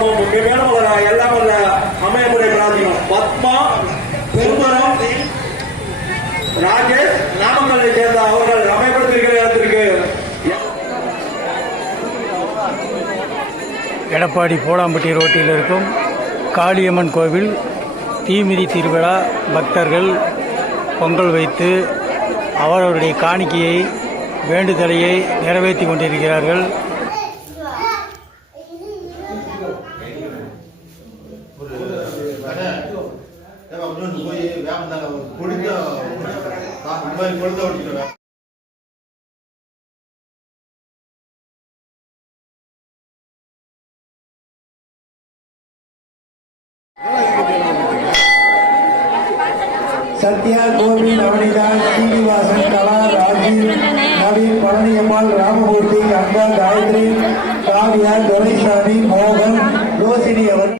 வரணும், மேலும் எல்லாம் வல்ல அமையமுறை பிரார்த்திக்கும். பத்மா பெருமரம் ராஜேஷ் நாமக்கல்லை சேர்ந்த அவர்கள் அமைப்படுத்திருக்கிற இடத்திற்கு எடப்பாடி போலாம்பட்டி ரோட்டில் இருக்கும் காளியம்மன் கோவில் தீமிதி திருவிழா பக்தர்கள் பொங்கல் வைத்து அவரவருடைய காணிக்கையை வேண்டுதலையை நிறைவேற்றி கொண்டிருக்கிறார்கள். சத்யா, கோவில், நவனிதா, சீனிவாசன், கலா, ராஜீவ், நவீன், பழனியம்மாள், ராமமூர்த்தி, அன்பா, காயத்ரி, காவியா, துரைசாமி, மோகன், யோசினி அவர்